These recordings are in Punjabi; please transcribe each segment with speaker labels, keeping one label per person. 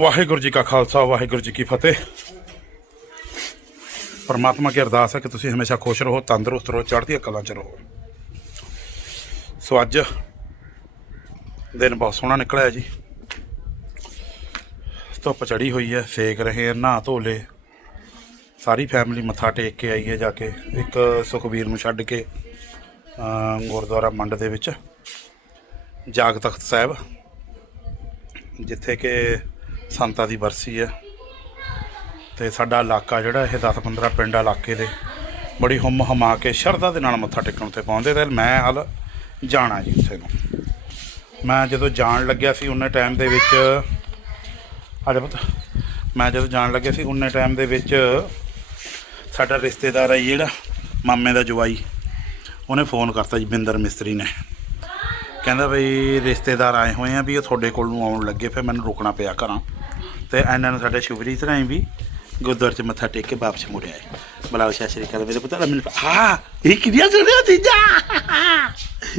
Speaker 1: ਵਾਹਿਗੁਰੂ ਜੀ ਕਾ ਖਾਲਸਾ, ਵਾਹਿਗੁਰੂ ਜੀ ਕੀ ਫਤਿਹ। ਪਰਮਾਤਮਾ ਕੀ ਅਰਦਾਸ ਹੈ ਕਿ ਤੁਸੀਂ ਹਮੇਸ਼ਾ ਖੁਸ਼ ਰਹੋ, ਤੰਦਰੁਸਤ ਰਹੋ, ਚੜ੍ਹਦੀਆਂ ਕਲਾਂ 'ਚ ਰਹੋ। ਸੋ ਅੱਜ ਦਿਨ ਬਹੁਤ ਸੋਹਣਾ ਨਿਕਲਿਆ ਜੀ। ਧੁੱਪ ਚੜੀ ਹੋਈ ਹੈ, ਸੇਕ ਰਹੇ ਹਾਂ, ਨਹਾ ਧੋਲੇ ਸਾਰੀ ਫੈਮਿਲੀ ਮੱਥਾ ਟੇਕ ਕੇ ਆਈ ਹੈ ਜਾ ਕੇ, ਇੱਕ ਸੁਖਬੀਰ ਨੂੰ ਛੱਡ ਕੇ ਗੁਰਦੁਆਰਾ ਮੰਡ ਦੇ ਵਿੱਚ ਜਾਗ ਤਖਤ ਸਾਹਿਬ, ਜਿੱਥੇ ਕਿ ਸੰਤਾਂ ਦੀ ਬਰਸੀ ਹੈ। ਤੇ ਸਾਡਾ ਇਲਾਕਾ ਜਿਹੜਾ ਇਹ 10-15 ਪਿੰਡ ਇਲਾਕੇ ਦੇ, ਬੜੀ ਹੁਮ ਹਮਾ ਕੇ ਸ਼ਰਧਾ ਦੇ ਨਾਲ ਮੱਥਾ ਟੇਕਣ ਤੇ ਪਹੁੰਚਦੇ ਤੇ ਮੈਂ ਹਾਲ ਜਾਣਾ ਜੀ ਉੱਥੇ ਨੂੰ। ਮੈਂ ਜਦੋਂ ਜਾਣ ਲੱਗਿਆ ਸੀ ਉਹਨੇ ਟਾਈਮ ਦੇ ਵਿੱਚ ਆ ਜਾ ਮੈਂ ਜਦੋਂ ਜਾਣ ਲੱਗਿਆ ਸੀ ਉਹਨੇ ਟਾਈਮ ਦੇ ਵਿੱਚ ਸਾਡਾ ਰਿਸ਼ਤੇਦਾਰ ਹੈ ਜੀ ਜਿਹੜਾ, ਮਾਮੇ ਦਾ ਜਵਾਈ, ਉਹਨੇ ਫੋਨ ਕਰਤਾ ਜੀ ਬਿੰਦਰ ਮਿਸਤਰੀ ਨੇ। ਕਹਿੰਦਾ ਬਈ ਰਿਸ਼ਤੇਦਾਰ ਆਏ ਹੋਏ ਆ ਵੀ ਉਹ ਤੁਹਾਡੇ ਕੋਲ ਨੂੰ ਆਉਣ ਲੱਗੇ, ਫਿਰ ਮੈਨੂੰ ਰੁਕਣਾ ਪਿਆ ਘਰਾਂ। ਤੇ ਇਹਨਾਂ ਨੂੰ ਸਾਡੇ ਸ਼ੁਭਰੀ ਸਰਾਈ ਵੀ ਗੁਰਦੁਆਰੇ 'ਚ ਮੱਥਾ ਟੇਕ ਕੇ ਵਾਪਸ ਮੁੜ ਆਏ ਬਲਾਉ ਸਤਿ ਸ਼੍ਰੀ ਅਕਾਲ ਮੇਰੇ ਪੁੱਤ ਮੈਨੂੰ ਆ ਇਹ ਕਿਹਦੀਆਂ ਸੁਣਿਆ ਚੀਜ਼ਾਂ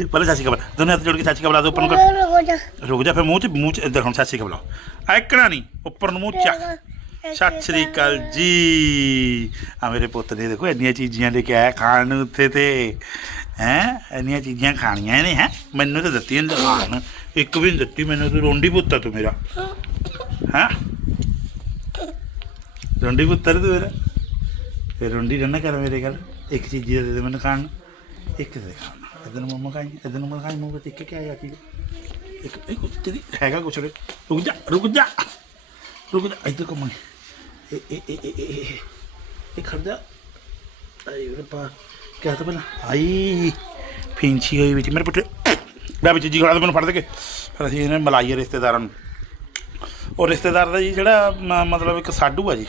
Speaker 1: ਪਹਿਲਾਂ ਸਤਿ ਸ਼੍ਰੀ ਅਕਾਲ ਦੋਨੇ ਹੱਥ ਜੋੜ ਕੇ ਸਤਿ ਸ਼੍ਰੀ ਅਕਾਲ ਬੁਲਾ ਦੋ ਉੱਪਰ ਨੂੰ ਕਰ ਰੁਕ ਜਾ। ਫਿਰ ਮੂੰਹ 'ਚ ਮੂੰਹ 'ਚ ਇੱਧਰ ਹੁਣ ਸਤਿ ਸ਼੍ਰੀ ਅਕਾਲ ਐਕਣਾ ਨਹੀਂ ਉੱਪਰ ਨੂੰ ਮੂੰਹ ਚੱਕ। ਸਤਿ ਸ਼੍ਰੀ ਅਕਾਲ ਜੀ। ਆ ਮੇਰੇ ਪੁੱਤ ਨੇ ਦੇਖੋ ਇੰਨੀਆਂ ਚੀਜ਼ਾਂ ਲੈ ਕੇ ਆਇਆ ਖਾਣ ਨੂੰ ਉੱਥੇ ਤੇ। ਹੈ ਇੰਨੀਆਂ ਚੀਜ਼ਾਂ ਖਾਣੀਆਂ ਇਹਨੇ ਹੈ? ਮੈਨੂੰ ਤਾਂ ਦਿੱਤੀਆਂ ਨੀ ਖਾਣ। ਇੱਕ ਵੀ ਨੀ ਦਿੱਤੀ ਮੈਨੂੰ ਤੂੰ ਰੋਂਡੀ ਪੁੱਤ ਤੂੰ ਮੇਰਾ। ਹੈ ਰੋਂਡੀ ਪੁੱਤਰ ਤੂੰ ਮੇਰਾ ਫਿਰ ਰੋਂਡੀ ਰਹਿਣਾ ਕਰ ਮੇਰੇ ਗੱਲ ਇੱਕ ਚੀਜ਼ ਦੇ ਦੇ ਮੈਨੂੰ ਖਾਣ ਇੱਕ ਦੇ ਖਾਣ ਇਧਰ ਮੰਮਾ ਖਾਈ ਇਧਰ ਮੰਮਾ ਖਾਈ ਮੂੰਹ ਤੇ ਇੱਕ ਕਿਆ ਆ ਚੀਜ਼ ਇੱਕ ਇੱਕ ਤੇਰੀ ਹੈਗਾ ਕੁਛ ਰੁਕ ਜਾ ਰੁਕ ਜਾ ਰੁਕ ਜਾ ਇੱਧਰ ਘੁੰਮ ਇਹ ਇਹ ਇਹ ਇਹ ਇਹ ਇਹ ਖੜ ਜਾ ਆਈ ਰੱਬਾ ਕਿਆ ਤਾਂ ਪਹਿਲਾਂ ਆਈ ਫਿੰਚੀ ਹੋਈ ਵਿੱਚ ਮੇਰੇ ਪੁੱਤ ਮੈਂ ਵਿੱਚ ਜੀ ਖੜਾ ਮੈਨੂੰ ਫੜ ਦੇ ਕੇ ਫਿਰ ਅਸੀਂ ਇਹਨੇ ਮਲਾਈਏ ਰਿਸ਼ਤੇਦਾਰਾਂ ਨੂੰ ਉਹ ਰਿਸ਼ਤੇਦਾਰ ਦਾ ਜੀ ਜਿਹੜਾ ਮ- ਮਤਲਬ ਇੱਕ ਸਾਡੂ ਆ ਜੀ,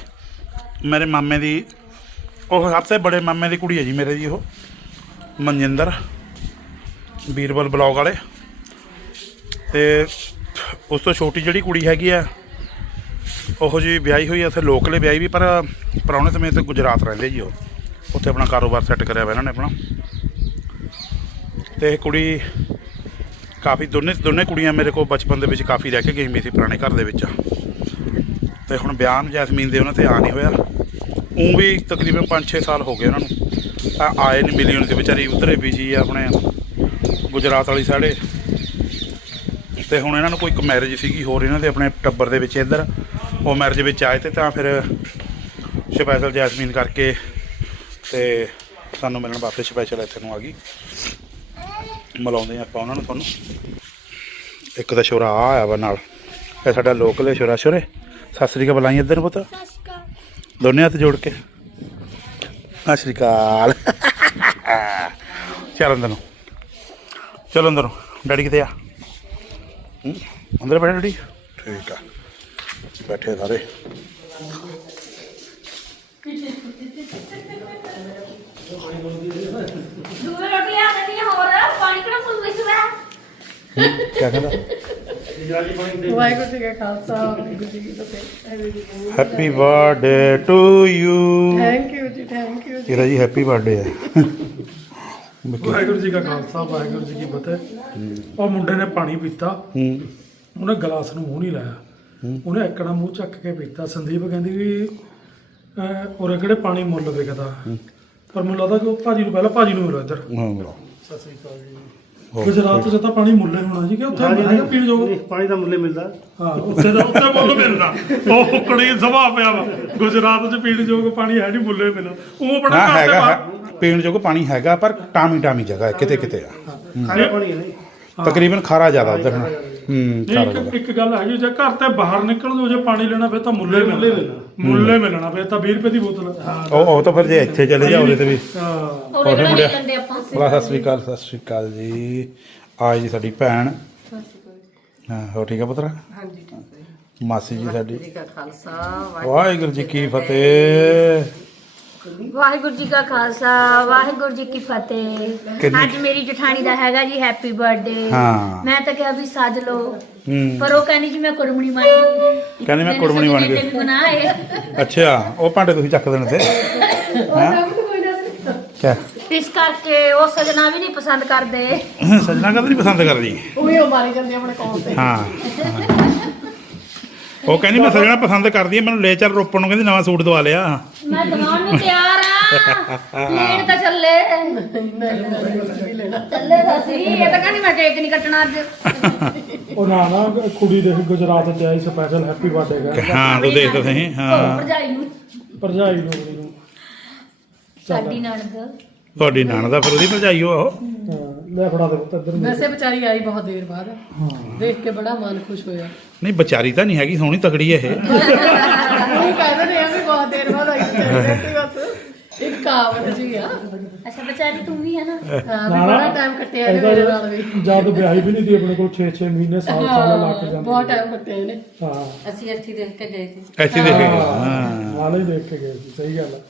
Speaker 1: ਮੇਰੇ ਮਾਮੇ ਦੀ, ਉਹ ਸਭ ਤੋਂ ਬੜੇ ਮਾਮੇ ਦੀ ਕੁੜੀ ਹੈ ਜੀ ਮੇਰੇ ਜੀ ਉਹ, ਮਨਜਿੰਦਰ, ਬੀਰਬਲ ਬਲੌਗ ਵਾਲੇ। ਤੇ ਉਸ ਤੋਂ ਛੋਟੀ ਜਿਹੜੀ ਕੁੜੀ ਹੈਗੀ ਆ, ਉਹੋ ਜੀ ਵਿਆਹੀ ਹੋਈ ਆ, ਉੱਥੇ ਲੋਕਲੇ ਵਿਆਹੀ ਵੀ, ਪਰ ਪ੍ਰਾਹੁਣੇ ਸਮੇਤ ਗੁਜਰਾਤ ਰਹਿੰਦੇ ਜੀ ਉਹ। ਉੱਥੇ ਆਪਣਾ ਕਾਰੋਬਾਰ ਸੈੱਟ ਕਰਿਆ ਹੋਇਆ ਇਹਨਾਂ ਨੇ ਆਪਣਾ। ਤੇ ਕੁੜੀ ਕਾਫੀ ਦੋਨੇ ਦੋਨੇ ਕੁੜੀਆਂ ਮੇਰੇ ਕੋਲ ਬਚਪਨ ਦੇ ਵਿੱਚ ਕਾਫੀ ਰਹਿ ਕੇ ਗਈ ਸੀ ਪੁਰਾਣੇ ਘਰ ਦੇ ਵਿੱਚ। ਤੇ ਹੁਣ ਬਿਆਨ ਜੈਸਮੀਨ ਦੇ ਉਹਨਾਂ ਤੇ ਆ ਨਹੀਂ ਹੋਇਆ। ਉਹ ਵੀ ਤਕਰੀਬਨ 5-6 ਸਾਲ ਹੋ ਗਏ ਉਹਨਾਂ ਨੂੰ। ਆ- ਆਏ ਨਹੀਂ ਮਿਲੀ ਉਹਨਾਂ ਦੇ ਵਿਚਾਰੀ ਉਧਰੇ ਬੀਜੀ ਆ ਆਪਣੇ ਗੁਜਰਾਤ ਵਾਲੀ ਸਾਈਡੇ ਤੇ ਹੁਣ ਇਹਨਾਂ ਨੂੰ ਕੋਈ ਇੱਕ ਮੈਰਿਜ ਸੀਗੀ ਹੋਰ ਇਹਨਾਂ ਦੇ ਆਪਣੇ ਟੱਬਰ ਦੇ ਵਿੱਚ ਇੱਧਰ। ਉਹ ਮੈਰਿਜ ਵਿੱਚ ਆਏ ਤੇ ਤਾਂ ਫਿਰ ਸਪੈਸ਼ਲ ਜੈਸਮੀਨ ਕਰਕੇ ਤੇ ਸਾਨੂੰ ਮਿਲਣ ਵਾਸਤੇ ਸਪੈਸ਼ਲ ਇੱਥੇ ਨੂੰ ਆ ਗਈ। ਮਿਲਾਉਂਦੇ ਹਾਂ ਆਪਾਂ ਉਹਨਾਂ ਨੂੰ ਤੁਹਾਨੂੰ। ਇੱਕ ਤਾਂ ਸ਼ੋਰਾ ਆ ਆਇਆ ਵਾ ਨਾਲ। ਇਹ ਸਾਡਾ ਲੋਕਲ ਹੈ ਸ਼ੋਰਾ। ਸ਼ੋਰੇ ਸਤਿ ਸ੍ਰੀ ਅਕਾਲ ਬੁਲਾਈ ਇੱਧਰ ਪੁੱਤ। ਦੋਨੇ ਹੱਥ ਜੋੜ ਕੇ। ਸਤਿ ਸ੍ਰੀ ਅਕਾਲ। ਚੱਲ ਅੰਦਰ। ਨੂੰ ਚਲ ਅੰਦਰ। ਨੂੰ ਡੈਡੀ ਕਿਤੇ ਆ? ਅੰਦਰ ਬੈਠੇ ਡੈਡੀ। ਠੀਕ ਆ। ਬੈਠੇ ਸਾਰੇ।
Speaker 2: ਦੂਰੇ ਰੋਟੀ ਆ ਜਾਂਦੀ ਹੈ ਹੋਰ ਪਾਣੀ ਕਿਹੜਾ ਫੁੱਲ ਵਿੱਚ ਹੈ
Speaker 1: ਕੀ ਕਹਿੰਦਾ?
Speaker 3: ਵਾਹਿਗੁਰੂ ਜੀ ਕਾ ਖਾਲਸਾ ਵਾਹਿਗੁਰੂ ਜੀ ਕੀ ਫਤਿਹ।
Speaker 1: Happy birthday to you
Speaker 3: thank you ਜੀ ਥੈਂਕ ਯੂ ਜੀ।
Speaker 1: ਤੇਰਾ ਜੀ ਹੈਪੀ ਬਰਥਡੇ ਹੈ
Speaker 4: ਵਾਹਿਗੁਰੂ ਜੀ ਕਾ ਖਾਲਸਾ ਵਾਹਿਗੁਰੂ ਜੀ ਕੀ ਫਤਿਹ। ਉਹ ਮੁੰਡੇ ਨੇ ਪਾਣੀ ਪੀਤਾ।
Speaker 1: ਹੂੰ।
Speaker 4: ਉਹਨੇ ਗਲਾਸ ਨੂੰ ਮੂੰਹ ਨਹੀਂ ਲਾਇਆ। ਉਹਨੇ ਇੱਕਣਾ ਮੂੰਹ ਚੱਕ ਕੇ ਪੀਤਾ। ਸੰਦੀਪ ਕਹਿੰਦੀ ਵੀ ਅਹ, ਉਰੇ ਕਿਹੜੇ ਪਾਣੀ ਮੁੱਲ ਵਿਕਦਾ? ਪਰ ਮੈਨੂੰ ਲੱਗਦਾ ਕਿ ਉਹ ਭਾਜੀ ਨੂੰ ਪਹਿਲਾਂ ਭਾਜੀ ਨੂੰ ਮਿਲੋ ਇੱਧਰ।
Speaker 1: ਹਾਂ।
Speaker 4: ਸਤਿ ਸ੍ਰੀ ਅਕਾਲ ਜੀ। ਗੁਜਰਾਤ 'ਚ ਤਾਂ ਪਾਣੀ ਮੁੱਲੇ ਹੋਣਾ ਜੀ ਕਿ ਉੱਥੇ ਹੈਗਾ ਪੀਣ ਜੋਗ।
Speaker 5: ਪਾਣੀ ਦਾ ਮੁੱਲੇ ਮਿਲਦਾ।
Speaker 4: ਹਾਂ ਉੱਥੇ ਦਾ ਉੱਥੇ ਮੁੱਲ ਮਿਲਦਾ। ਉਹ ਕੁੜੀ ਸੁਭਾਅ ਪਿਆ ਵਾ। ਗੁਜਰਾਤ 'ਚ ਪੀਣ ਜੋਗ ਪਾਣੀ ਹੈ ਨਹੀਂ ਮੁੱਲੇ ਮਿਲਦਾ ਉਹ ਬੜਾ
Speaker 1: ਨਾ
Speaker 4: ਘਰ ਦੇ
Speaker 1: ਹੈਗਾ
Speaker 4: ਬਾਹਰ-
Speaker 1: ਹੈ, ਪੀਣ ਯੋਗ ਪਾਣੀ ਹੈਗਾ ਪਰ ਟਾਮੀ ਟਾਮੀ ਜਗ੍ਹਾ ਹੈ ਕਿਤੇ ਕਿਤੇ ਆ
Speaker 5: ਖਾਰਾ ਪਾਣੀ ਹੈ ਨਹੀਂ।
Speaker 1: ਤਕਰੀਬਨ ਖਾਰਾ ਜ਼ਿਆਦਾ ਉਧਰ ਹੂੰ
Speaker 4: ਇੱਕ ਇੱਕ ਗੱਲ ਹੈਗੀ ਜੇ ਘਰ ਤੇ ਬਾਹਰ ਨਿਕਲ ਜੋ ਜੇ ਪਾਣੀ ਲੈਣਾ ਫਿਰ ਤਾਂ ਮੁੱਲੇ ਮਿਲਣਾ। ਮੁੱਲੇ ਮਿਲਣਾ। ਫਿਰ ਤਾਂ 20 ਰੁਪਏ ਦੀ ਬੋਤਲ। ਹਾਂ
Speaker 1: ਉਹ ਉਹ ਤਾਂ ਫਿਰ ਜੇ ਇੱਥੇ ਚਲੇ ਜਾਓ ਉਹਦੇ ਤੇ ਵੀ।
Speaker 2: ਉਹ
Speaker 1: ਹੋਰ
Speaker 2: ਵੇਲੇ
Speaker 1: ਮੁੰਡਿਆ।
Speaker 2: ਲੈਂਦੇ ਆਪਾਂ।
Speaker 1: ਸਤਿ ਸ੍ਰੀ ਅਕਾਲ ਸਤਿ ਸ੍ਰੀ ਅਕਾਲ ਜੀ। ਆ ਜੀ ਸਾਡੀ ਭੈਣ। ਹਾਂ ਹੋ ਠੀਕ ਆ ਪੁੱਤਰਾ?
Speaker 3: ਹਾਂਜੀ ਠੀਕ ਹੈ
Speaker 1: ਮਾਸੀ ਜੀ ਸਾਡੀ।
Speaker 3: ਜੀ ਕਾ ਖਾਲਸਾ
Speaker 1: ਵਾਹਿਗੁਰੂ ਜੀ ਕੀ ਫਤਿਹ।
Speaker 2: ਵਾਹਿਗੁਰੂ ਜੀ ਕਾ ਖਾਲਸਾ ਵਾਹਿਗੁਰੂ ਜੀ ਕੀ ਫਤਿਹ। ਅੱਜ ਮੇਰੀ ਜਠਾਣੀ ਦਾ ਹੈਗਾ ਜੀ ਹੈਪੀ ਬਰਥਡੇ
Speaker 1: ਹਾਂ।
Speaker 2: ਮੈਂ ਤਾਂ ਕਿਹਾ ਵੀ ਸੱਜ
Speaker 1: ਹੂੰ।
Speaker 2: ਪਰ ਉਹ ਕਹਿੰਦੀ ਜੀ ਮੈਂ ਕੁੜਮਣੀ ਬਣ ਗਈ।
Speaker 1: ਕਹਿੰਦੀ ਮੈਂ ਕੁੜਮਣੀ ਬਣ ਗਈ। ਅੱਛਾ ਉਹ ਭਾਂਡੇ ਤੁਸੀਂ ਚੱਕ ਦੇਣੇ ਤੇ। ਹੈ? ਕਿਆ?
Speaker 2: ਇਸ ਕਰਕੇ ਉਹ ਸਜਣਾ ਵੀ ਨਹੀਂ ਪਸੰਦ ਕਰਦੇ।
Speaker 1: ਸਜਣਾ ਕਦ ਨਹੀਂ ਪਸੰਦ ਕਰਦੀ?
Speaker 3: ਉਹ ਵੀ ਉਹ ਮਾਰੀ ਜਾਂਦੀ ਆਪਣੇ ਕੋਲ ਤੇ।
Speaker 1: ਹਾਂ। ਉਹ ਕਹਿੰਦੀ ਮੈਂ ਸਜਣਾ ਪਸੰਦ ਕਰਦੀ ਆ ਮੈਨੂੰ ਲੈ ਚੱਲ ਰੋਪਣ ਨੂੰ ਕਹਿੰਦੀ ਨਵਾਂ ਸੂਟ ਦਵਾ ਲਿਆ।
Speaker 2: ਮੈਂ ਦਿਵਾਉਣ ਨੂੰ ਤਿਆਰ ਆ। ਲੈਣ ਤਾਂ ਚੱਲੇ। ਚੱਲੇ ਤਾਂ ਸੀ। ਇਹ ਤਾਂ ਕਹਿੰਦੀ ਮੈਂ ਕੇਕ ਨਹੀਂ ਕੱਟਣਾ ਅੱਜ।
Speaker 4: ਉਹ ਨਾ ਨਾ ਕੁੜੀ ਦੇ ਗੁਜਰਾਤ ਚ ਆਈ ਸਪੈਸ਼ਲ ਹੈਪੀ ਬਰਥਡੇ ਕਰ।
Speaker 1: ਹਾਂ ਤੂੰ ਦੇਖ ਤਾਂ ਸਹੀ ਹਾਂ।
Speaker 2: ਭਰਜਾਈ ਨੂੰ।
Speaker 4: ਭਰਜਾਈ ਨੂੰ ਕੁੜੀ ਨੂੰ।
Speaker 2: ਸਾਡੀ ਨਣਦ।
Speaker 1: ਤੁਹਾਡੀ ਨਾਨ ਦਾ ਫਿਰ ਉਹਦੀ ਭਜਾਈ ਉਹ?
Speaker 4: ਹਾਂ, ਲੈ ਫੜਾ ਦੇ ਪੁੱਤ ਇੱਧਰ ਨੂੰ।
Speaker 3: ਵੈਸੇ ਵਿਚਾਰੀ ਆਈ ਬਹੁਤ ਦੇਰ ਬਾਅਦ। ਦੇਖ ਕੇ ਬੜਾ ਮਨ ਖੁਸ਼ ਹੋਇਆ।
Speaker 1: ਨਹੀਂ ਵਿਚਾਰੀ ਤਾਂ ਨਹੀਂ ਹੈਗੀ ਸੋਹਣੀ ਤਕੜੀ ਇਹ।
Speaker 3: ਉਹ ਕਹਿੰਦੇ ਨੇ ਵੀ ਬਹੁਤ ਦੇਰ ਬਾਅਦ ਆਈ ਵਿਚਾਰੀ ਸੀ ਬਸ। ਇੱਕ ਕਾਵਤ ਜੀ ਆ।
Speaker 2: ਅੱਛਾ ਵਿਚਾਰੀ ਤੂੰ ਵੀ ਹੈ ਨਾ?
Speaker 3: ਹਾਂ ਵੀ ਬੜਾ ਟਾਈਮ ਕੱਟਿਆ ਇਹਨੇ ਮੇਰੇ ਨਾਲ ਵੀ।
Speaker 4: ਜਦ ਵਿਆਹੀ ਵੀ ਨਹੀਂ ਸੀ ਆਪਣੇ ਕੋਲ 6-6 ਮਹੀਨੇ ਸਾਲ ਸਾਲ ਲਾ ਕੇ
Speaker 3: ਹਾਂ, ਬਹੁਤ
Speaker 4: ਜਾਂਦੇ
Speaker 3: ਟਾਈਮ ਕੱਟਿਆ ਇਹਨੇ।
Speaker 4: ਹਾਂ।
Speaker 6: ਅਸੀਂ ਇੱਥੇ ਦੇਖ ਕੇ ਗਏ ਸੀ।
Speaker 1: ਐਸੀ ਦੇਖੇ ਹਾਂ
Speaker 4: ਹਾਲੇ ਹੀ ਦੇਖ ਕੇ ਗਏ ਸੀ ਸਹੀ ਗੱਲ ਹੈ